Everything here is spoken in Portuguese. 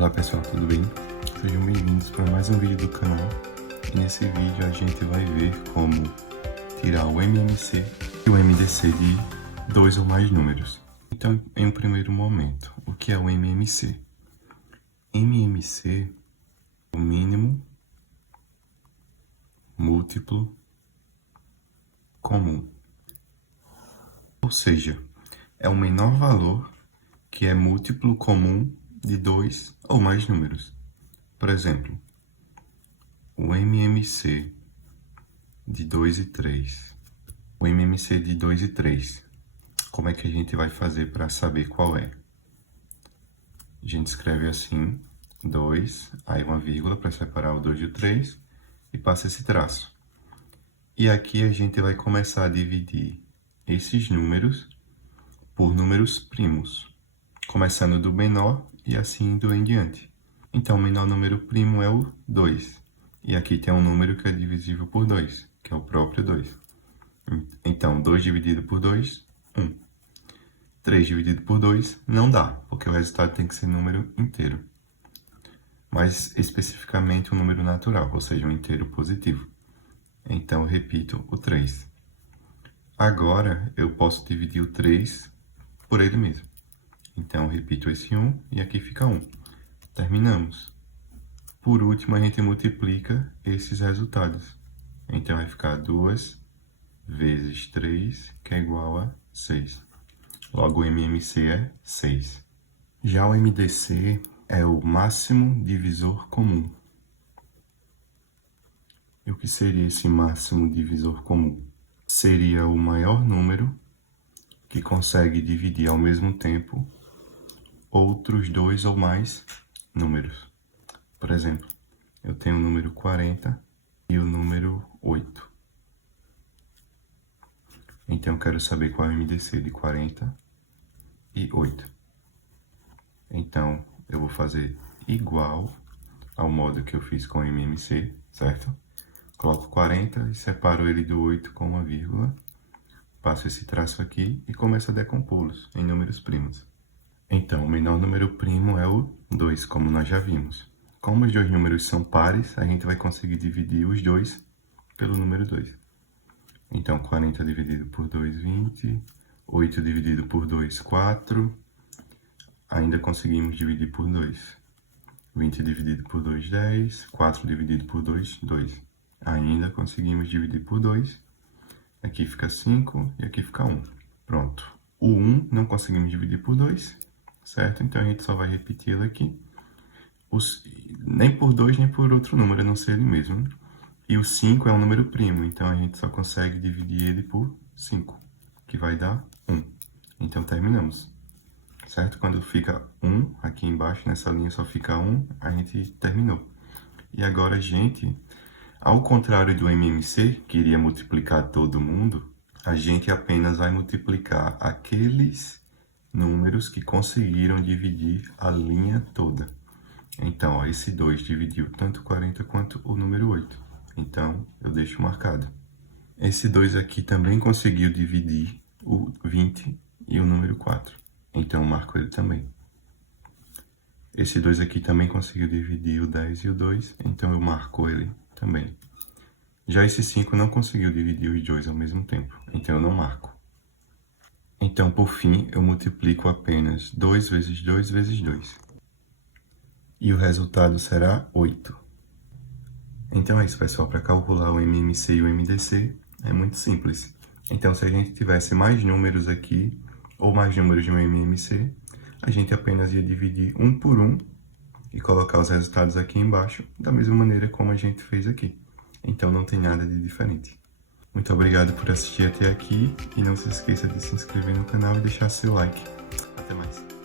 Olá pessoal, tudo bem? Sejam bem-vindos para mais um vídeo do canal. E nesse vídeo a gente vai ver como tirar o MMC e o MDC de dois ou mais números. Então, em um primeiro momento, o que é o MMC? MMC é o mínimo múltiplo comum. Ou seja, é o menor valor que é múltiplo comum de dois ou mais números. Por exemplo, o MMC de 2 e 3. O MMC de 2 e 3. Como é que a gente vai fazer para saber qual é? A gente escreve assim, 2, aí uma vírgula para separar o 2 e o 3, e passa esse traço. E aqui a gente vai começar a dividir esses números por números primos, começando do menor e assim indo em diante. Então, o menor número primo é o 2. E aqui tem um número que é divisível por 2, que é o próprio 2. Então, 2 dividido por 2, 1. 3 dividido por 2 não dá, porque o resultado tem que ser número inteiro. Mas, especificamente, um número natural, ou seja, um inteiro positivo. Então, eu repito o 3. Agora, eu posso dividir o 3 por ele mesmo. Então, eu repito esse 1 e aqui fica 1. Terminamos. Por último, a gente multiplica esses resultados. Então, vai ficar 2 vezes 3, que é igual a 6. Logo, o MMC é 6. Já o MDC é o máximo divisor comum. E o que seria esse máximo divisor comum? Seria o maior número que consegue dividir ao mesmo tempo outros dois ou mais números. Por exemplo, eu tenho o número 40 e o número 8. Então, eu quero saber qual é o MDC de 40 e 8. Então, eu vou fazer igual ao modo que eu fiz com o MMC, certo? Coloco 40 e separo ele do 8 com uma vírgula. Passo esse traço aqui e começo a decompô-los em números primos. Então, o menor número primo é o 2, como nós já vimos. Como os dois números são pares, a gente vai conseguir dividir os dois pelo número 2. Então, 40 dividido por 2, 20. 8 dividido por 2, 4. Ainda conseguimos dividir por 2. 20 dividido por 2, 10. 4 dividido por 2, 2. Ainda conseguimos dividir por 2. Aqui fica 5 e aqui fica 1. Pronto. O 1 não conseguimos dividir por 2, certo? Então, a gente só vai repetir ele aqui. Nem por 2, nem por outro número, a não ser ele mesmo, né? E o 5 é um número primo, então a gente só consegue dividir ele por 5, que vai dar 1. Então, terminamos, certo? Quando fica 1, aqui embaixo, nessa linha só fica 1, a gente terminou. E agora a gente, ao contrário do MMC, que iria multiplicar todo mundo, a gente apenas vai multiplicar aqueles números que conseguiram dividir a linha toda. Então, ó, esse 2 dividiu tanto 40 quanto o número 8. Então, eu deixo marcado. Esse 2 aqui também conseguiu dividir o 20 e o número 4. Então, eu marco ele também. Esse 2 aqui também conseguiu dividir o 10 e o 2. Então, eu marco ele também. Já esse 5 não conseguiu dividir os dois ao mesmo tempo. Então, eu não marco. Então, por fim, eu multiplico apenas 2 vezes 2 vezes 2. E o resultado será 8. Então é isso, pessoal. Para calcular o MMC e o MDC é muito simples. Então, se a gente tivesse mais números aqui, ou mais números de um MMC, a gente apenas ia dividir um por um e colocar os resultados aqui embaixo, da mesma maneira como a gente fez aqui. Então, não tem nada de diferente. Muito obrigado por assistir até aqui e não se esqueça de se inscrever no canal e deixar seu like. Até mais.